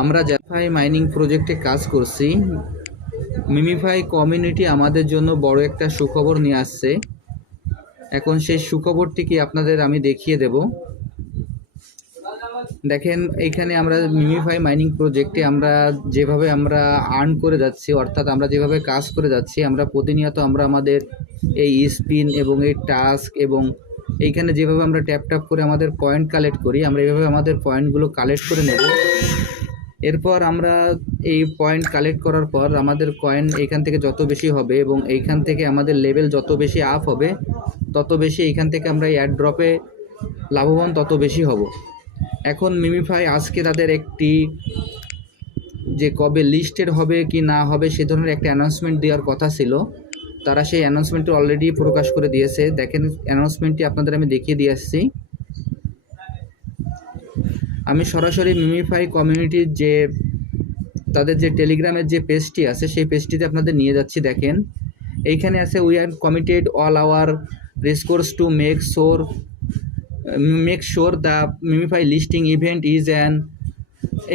আমরা জ্যাফাই মাইনিং প্রজেক্টে কাজ করছি। মিমিফাই কমিউনিটি আমাদের জন্য বড় একটা সুখবর নিয়ে আসছে। এখন সেই সুখবরটি কি আপনাদের আমি দেখিয়ে দেব। দেখেন এইখানে আমরা মিমিফাই মাইনিং প্রজেক্টে আমরা যেভাবে আমরা আর্ন করে যাচ্ছি, অর্থাৎ আমরা যেভাবে কাজ করে যাচ্ছি, আমরা প্রতিনিয়ত আমরা আমাদের এই স্পিন এবং এই টাস্ক এবং এইখানে যেভাবে আমরা ট্যাপ ট্যাপ করে আমাদের পয়েন্ট কালেক্ট করি, আমরা এইভাবে আমাদের পয়েন্টগুলো কালেক্ট করে নেব। এরপর আমরা এই পয়েন্ট কালেক্ট করার পর আমাদের কয়েন এইখান থেকে যত বেশি হবে এবং এইখান থেকে আমাদের লেভেল যত বেশি আপ হবে, তত বেশি এইখান থেকে আমরা এয়ার ড্রপে লাভবান তত বেশি হব। এখন মিমিফাই আজকে তাদের একটি যে কবে লিস্টেড হবে কি না হবে সে ধরনের একটা অ্যানাউন্সমেন্ট দেওয়ার কথা ছিল। তারা সেই অ্যানাউন্সমেন্টটি অলরেডি প্রকাশ করে দিয়েছে। দেখেন অ্যানাউন্সমেন্টটি আপনাদের আমি দেখিয়ে দিয়ে আসছি। আমি সরাসরি মিমিফাই কমিউনিটির যে, তাদের যে টেলিগ্রামের যে পেজটি আছে, সেই পেজটিতে আপনাদের নিয়ে যাচ্ছি, দেখেন। এইখানে আছে we are committed all our resources to make sure make sure the Memefi listing event is an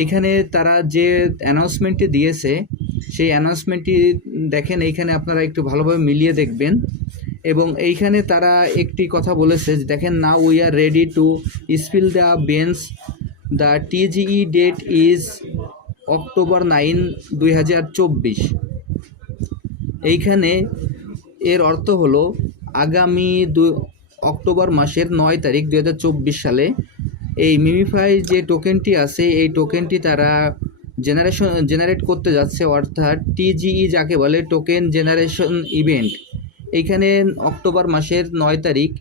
এইখানে তারা যে অ্যানাউন্সমেন্টটি দিয়েছে, সেই অ্যানাউন্সমেন্টটি দেখেন, এইখানে আপনারা একটু ভালোভাবে মিলিয়ে দেখবেন। এবং এইখানে তারা একটি কথা বলেছে, দেখেন না we are ready to spill the bench the TGE date is October nine দুই হাজার চব্বিশ। এইখানে এর অর্থ হলো আগামী অক্টোবর মাসের নয় তারিখ দু হাজার চব্বিশ সালে। এই মিমিফাই যে টোকেনটি আছে, এই টোকেনটি তারা জেনারেশন জেনারেট করতে যাচ্ছে, অর্থাৎ টিজিই যাকে বলে টোকেন জেনারেশন ইভেন্ট এইখানে অক্টোবর মাসের নয় তারিখ,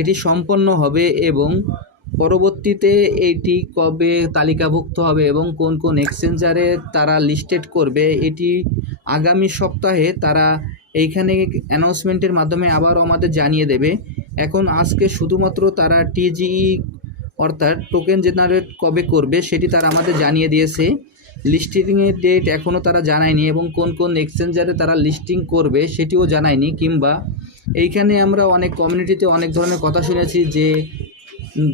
এটি সম্পন্ন হবে এবং পরবর্তীতে এটি কবে তালিকাভুক্ত হবে এবং কোন কোন এক্সচেঞ্জারে তারা লিস্টেড করবে, এটি আগামী সপ্তাহে তারা এইখানে অ্যানাউন্সমেন্টের মাধ্যমে আবারও আমাদের জানিয়ে দেবে। এখন আজকে শুধুমাত্র তারা টিজিই অর্থাৎ টোকেন জেনারেট কবে করবে সেটি তারা আমাদের জানিয়ে দিয়েছে। লিস্টিংয়ের ডেট এখনও তারা জানায়নি এবং কোন কোন এক্সচেঞ্জারে তারা লিস্টিং করবে সেটিও জানায়নি কিংবা এইখানে আমরা অনেক কমিউনিটিতে অনেক ধরনের কথা শুনেছি যে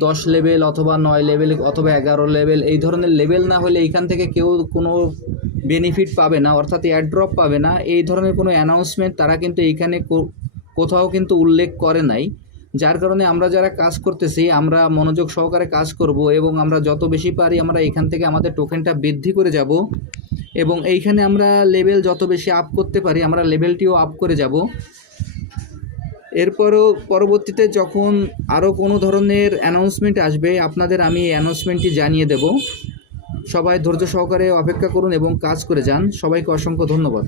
দশ লেভেল অথবা নয় লেভেল অথবা এগারো লেভেল এই ধরনের লেভেল না হলে এইখান থেকে কেউ কোনো বেনিফিট পাবে না, অর্থাৎ এয়ারড্রপ পাবে না। এই ধরনের কোনো অ্যানাউন্সমেন্ট তারা কিন্তু এইখানে কোথাও কিন্তু উল্লেখ করে নাই। যার কারণে আমরা যারা কাজ করতেছি, আমরা মনোযোগ সহকারে কাজ করব এবং আমরা যত বেশি পারি আমরা এখান থেকে আমাদের টোকেনটা বৃদ্ধি করে যাব এবং এইখানে আমরা লেভেল যত বেশি আপ করতে পারি, আমরা লেভেলটিও আপ করে যাব। এরপরও পরবর্তীতে যখন আরও কোনো ধরনের অ্যানাউন্সমেন্ট আসবে, আপনাদের আমি এই অ্যানাউন্সমেন্টটি জানিয়ে দেব। সবাই ধৈর্য সহকারে অপেক্ষা করুন এবং কাজ করে যান। সবাইকে অসংখ্য ধন্যবাদ।